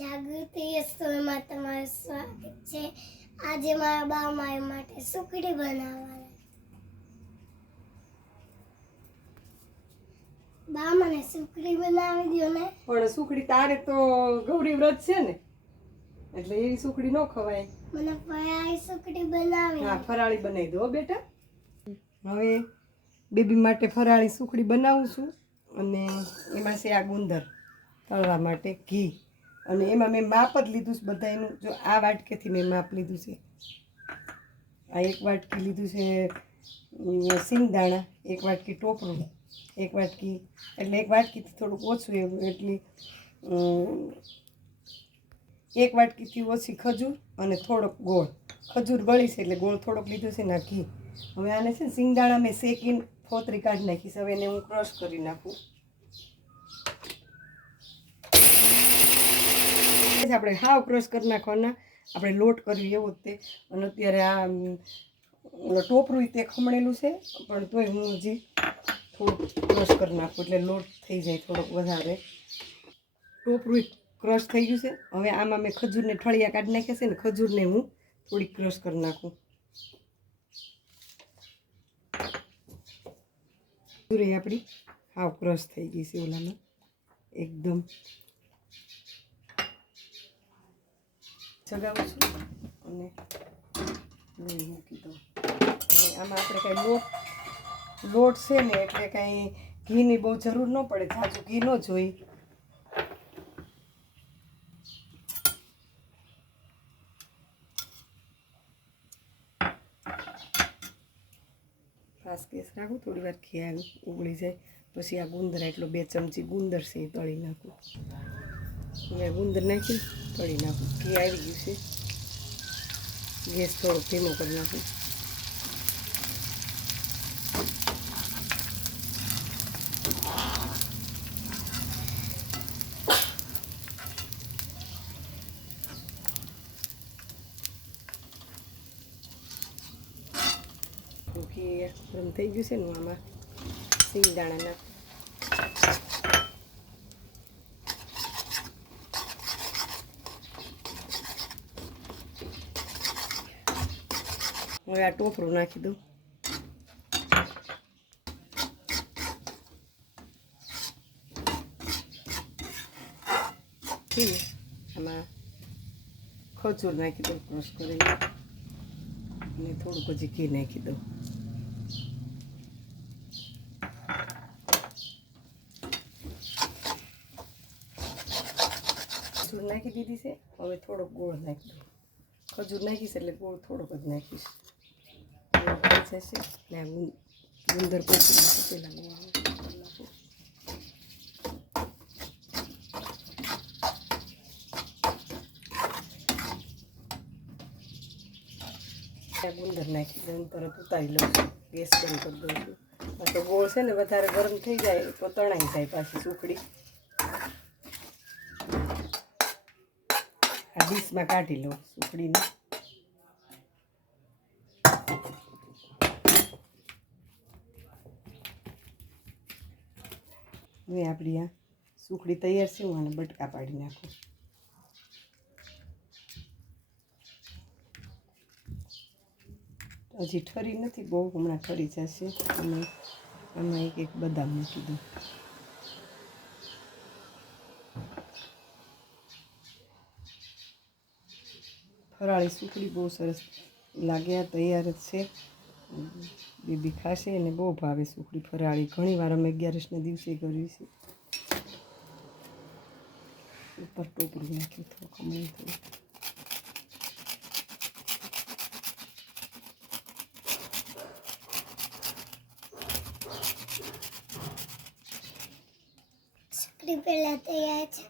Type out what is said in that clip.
જાગૃતિ રસોઈમાં તમારું સ્વાગત છે. આજે મારા બા મારી માટે સુખડી બનાવવાના બા મને સુખડી બનાવી દો ને. પણ સુખડી તારે તો ગૌરી વ્રત છે ને. એટલે એવી સુખડી ન ખવાય. મને ફરાળી સુખડી બનાવી હા ફરાળી બનાવી દો બેટા. હવે બેબી માટે ફરાળી સુખડી બનાવું છું. અને એમાં છે આ ગુંદર તળવા માટે ઘી. અને એમાં મેં માપ જ લીધું છે બધાયનું. જો આ વાટકેથી મેં માપ લીધું છે. આ એક વાટકી લીધું છે સિંગદાણા, એક વાટકી ટોપરું, એક વાટકી, એટલે એક વાટકીથી થોડુંક ઓછું એવું એટલી એક વાટકીથી ઓછી ખજૂર અને થોડોક ગોળ. ખજૂર ગળી છે એટલે ગોળ થોડોક લીધો છે ને ઘી. હવે આને છે ને સિંગદાણા મેં શેકીને ફોતરી કાઢી નાખીશ. હવે એને હું ક્રશ કરી નાખું. પછી આપણે હાવ ક્રશ કરી નાખવાના. આપણે લોટ કરવી એવો જ તે. અને અત્યારે આ ટોપરું તે ખમણેલું છે. પણ તોય હું હજી થોડુંક ક્રશ કરી નાખું એટલે લોટ થઈ જાય થોડોક વધારે. ટોપરું ક્રશ થઈ ગયું છે. હવે આમાં મેં ખજૂરને ઠળિયા કાઢી નાખ્યા છે ને ખજૂરને હું થોડીક ક્રશ કરી નાખું. ખજૂર આપણી હાવ ક્રશ થઈ ગઈ છે ઓલામાં. એકદમ. ચગાવું છું અને લોહી મૂકી દઉં. અને આમાં આપણે કાંઈ લોટ લોટ છે ને એટલે કાંઈ ઘીની બહુ જરૂર ન પડે ઝાઝું ઘી ન જોઈ. ફાસ ગેસ રાખું, થોડી વાર ખ્યાલ ઉગળી જાય, પછી આ ગુંદર, એટલો બે ચમચી ગુંદર છે તળી નાખું. મેં ગુંદર નાખી તળી નાખું. ઘી આવી ગયું છે. ગેસ થોડો ધીમો કરી નાખું. ગરમ થઈ ગયું છે ને આમાં? સિંગદાણા નાખું હવે આ ટોપરું નાખી દઉં. આમાં ખજૂર નાખી દઉં ક્રોસ કરીને. અને થોડુંક પછી ઘી નાખી દઉં. ખજૂર નાખી દીધી છે, હવે થોડોક ગોળ નાખી દઉં. ખજૂર નાખીશ એટલે ગોળ થોડોક જ નાખીશ. જશે ને ગુંદર પોચી પહેલાં ગોળ નાખું ગુંદર નાખી દઉં તરત ઉતારી લઉં ગેસ બંધ કરી દઉં છું આ તો ગોળ છે ને વધારે ગરમ થઈ જાય તો તણાઈ જાય પાછી સુખડી આ ડીશમાં કાઢી લઉં સુખડીને. હવે આપણી આ સુખડી તૈયાર છે, હું આને બટકા પાડી નાખું. હજી ઠરી નથી બહુ, હમણાં ઠરી જશે. અને આમાં એક એક બદામ મૂકી દઉં. ફરાળી સુખડી બહુ સરસ લાગે આ તૈયાર જ છે. બેબી ખાશે અને બહુ ભાવે સુખડી ફરાળી. ઘણી વાર અમે અગિયારસના દિવસે કર્યું છે ઉપર ટોપરું નાખ્યું થોડું કમાઈ થયું પહેલા તૈયાર છે.